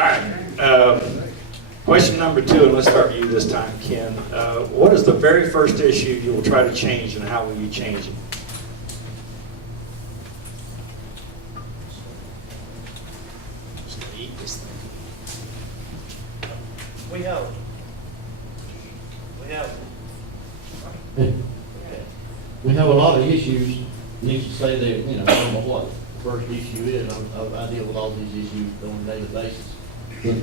right. Question number 2, and let's start with you this time, Ken. What is the very first issue you will try to change, and how will you change it? Just gonna eat this thing. We have, We have a lot of issues. Needs to say that, you know, I don't know what the first issue is. I deal with all these issues on a daily basis. But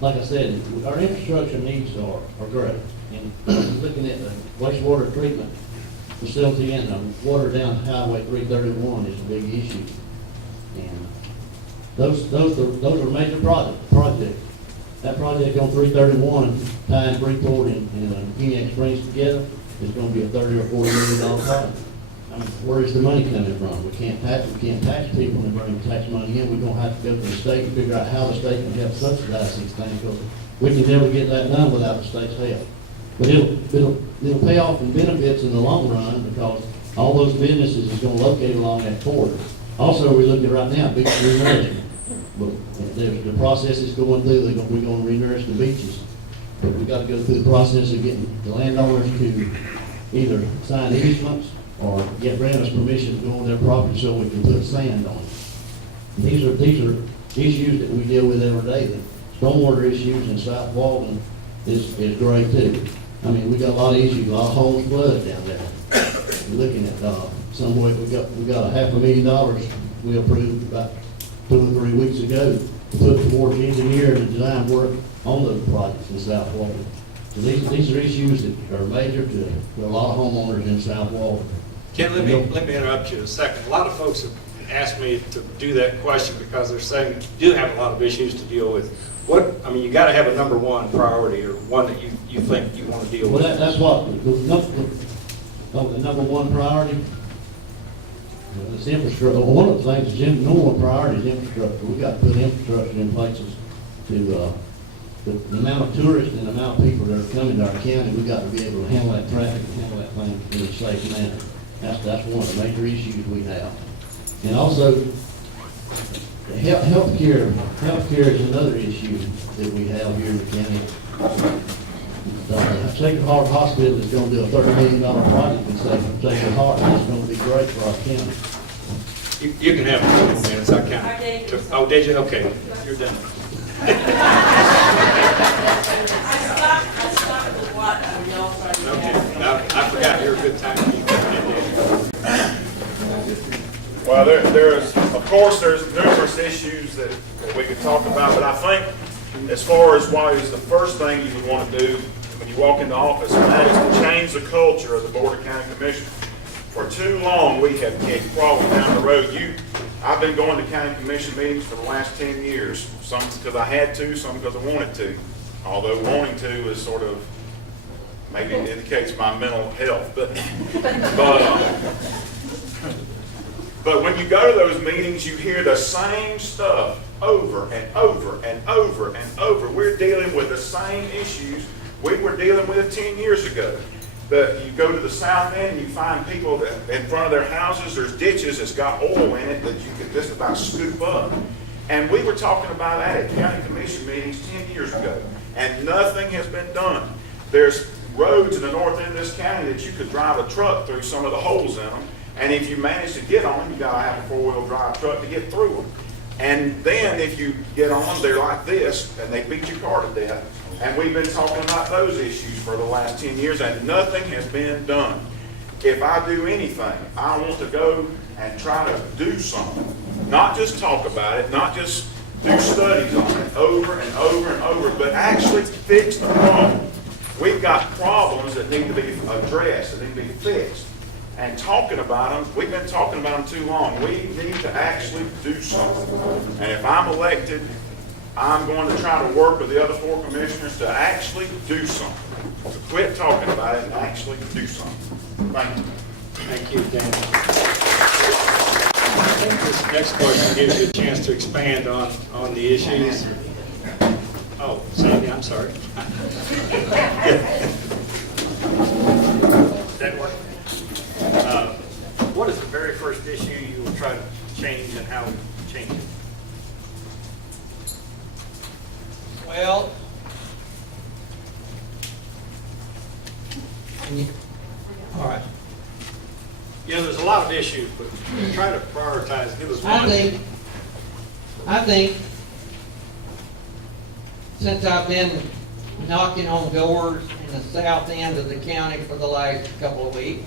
like I said, our infrastructure needs are great. And looking at the wastewater treatment facility and the water down Highway 331 is a big issue. And those are major projects. That project on 331, tying Freeport and Phoenix Springs together, is going to be a $30 or $40 million project. I mean, where is the money coming from? We can't tax people and bring tax money in. We're going to have to go to the state and figure out how the state can help subsidize these things, because we can never get that done without the state's help. But it'll pay off in benefits in the long run, because all those businesses is going to locate along that corridor. Also, we're looking right now at beach renourishment. But the process is going through. We're going to renourish the beaches, but we got to go through the process of getting the landowners to either sign easements or get grant us permission to go on their property so we can put sand on it. These are issues that we deal with every day. The stormwater issues in South Walton is great too. I mean, we got a lot of issues, a lot of homes flooded down there. We're looking at somewhere we got $500,000 we approved about 2 or 3 weeks ago to put towards engineering and design work on those projects in South Walton. So these are issues that are major to a lot of homeowners in South Walton. Ken, let me interrupt you a second. A lot of folks have asked me to do that question because they're saying you do have a lot of issues to deal with. You got to have a number 1 priority, or one that you think you want to deal with. Well, that's what the number 1 priority. It's infrastructure. One of the things, the number 1 priority is infrastructure. We got to put infrastructure in places to the amount of tourists and the amount of people that are coming to our county. We got to be able to handle that traffic and handle that thing in a safe manner. That's one of the major issues we have. And also, healthcare is another issue that we have here in the county. Sacred Heart Hospital is going to do a $30 million project in Sacred Heart, and it's going to be great for our county. You can have a couple minutes. I counted. Oh, did you? Okay, you're done. I stopped to watch when y'all started. Okay, I forgot you're a good timekeeper. Well, there's numerous issues that we could talk about, but I think as far as what is the first thing you would want to do when you walk into office, and that is to change the culture of the Board of County Commissioners. For too long, we have kicked problems down the road. I've been going to county commission meetings for the last 10 years, some because I had to, some because I wanted to. Although wanting to is sort of, maybe indicates my mental health. But when you go to those meetings, you hear the same stuff over and over and over and over. We're dealing with the same issues we were dealing with 10 years ago. You go to the south end and you find people that in front of their houses, there's ditches that's got oil in it that you could just about scoop up. And we were talking about that at county commission meetings 10 years ago, and nothing has been done. There's roads in the north end of this county that you could drive a truck through some of the holes in them, and if you manage to get on them, you gotta have a 4-wheel drive truck to get through them. And then if you get on them, they're like this, and they beat your car to death. And we've been talking about those issues for the last 10 years, and nothing has been done. If I do anything, I want to go and try to do something. Not just talk about it, not just do studies on it over and over and over, but actually fix the problem. We've got problems that need to be addressed, that need to be fixed. And talking about them, we've been talking about them too long. We need to actually do something. And if I'm elected, I'm going to try to work with the other 4 commissioners to actually do something. To quit talking about it and actually do something. Thank you. Thank you, Dan. I think this next question gives you a chance to expand on the issues. Oh, Sandy, I'm sorry. That work? What is the very first issue you will try to change, and how would you change it? And you- All right. You know, there's a lot of issues, but try to prioritize, give us one. I think, since I've been knocking on doors in the south end of the county for the last couple of weeks,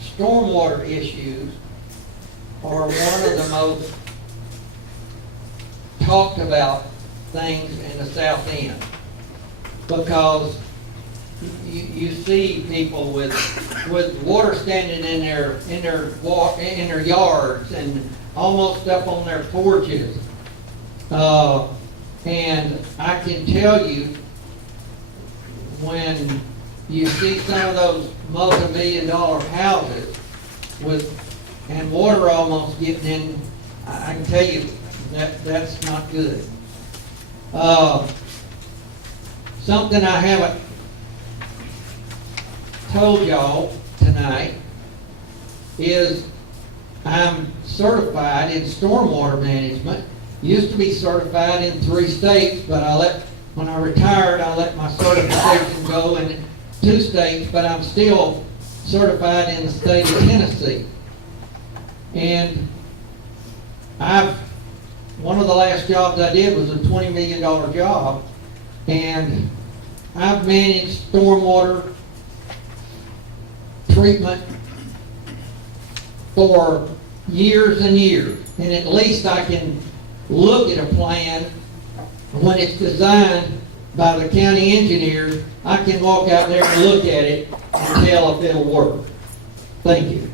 stormwater issues are one of the most talked about things in the south end. Because you see people with water standing in their yards and almost up on their porches. And I can tell you, when you see some of those multi-million-dollar houses and water almost getting in, I can tell you that's not good. Something I haven't told y'all tonight is I'm certified in stormwater management. Used to be certified in 3 states, but when I retired, I let my certification go in 2 states, but I'm still certified in the state of Tennessee. And one of the last jobs I did was a $20 million job, and I've managed stormwater treatment for years and years. And at least I can look at a plan when it's designed by the county engineers. I can walk out there and look at it and tell if it'll work. Thank you.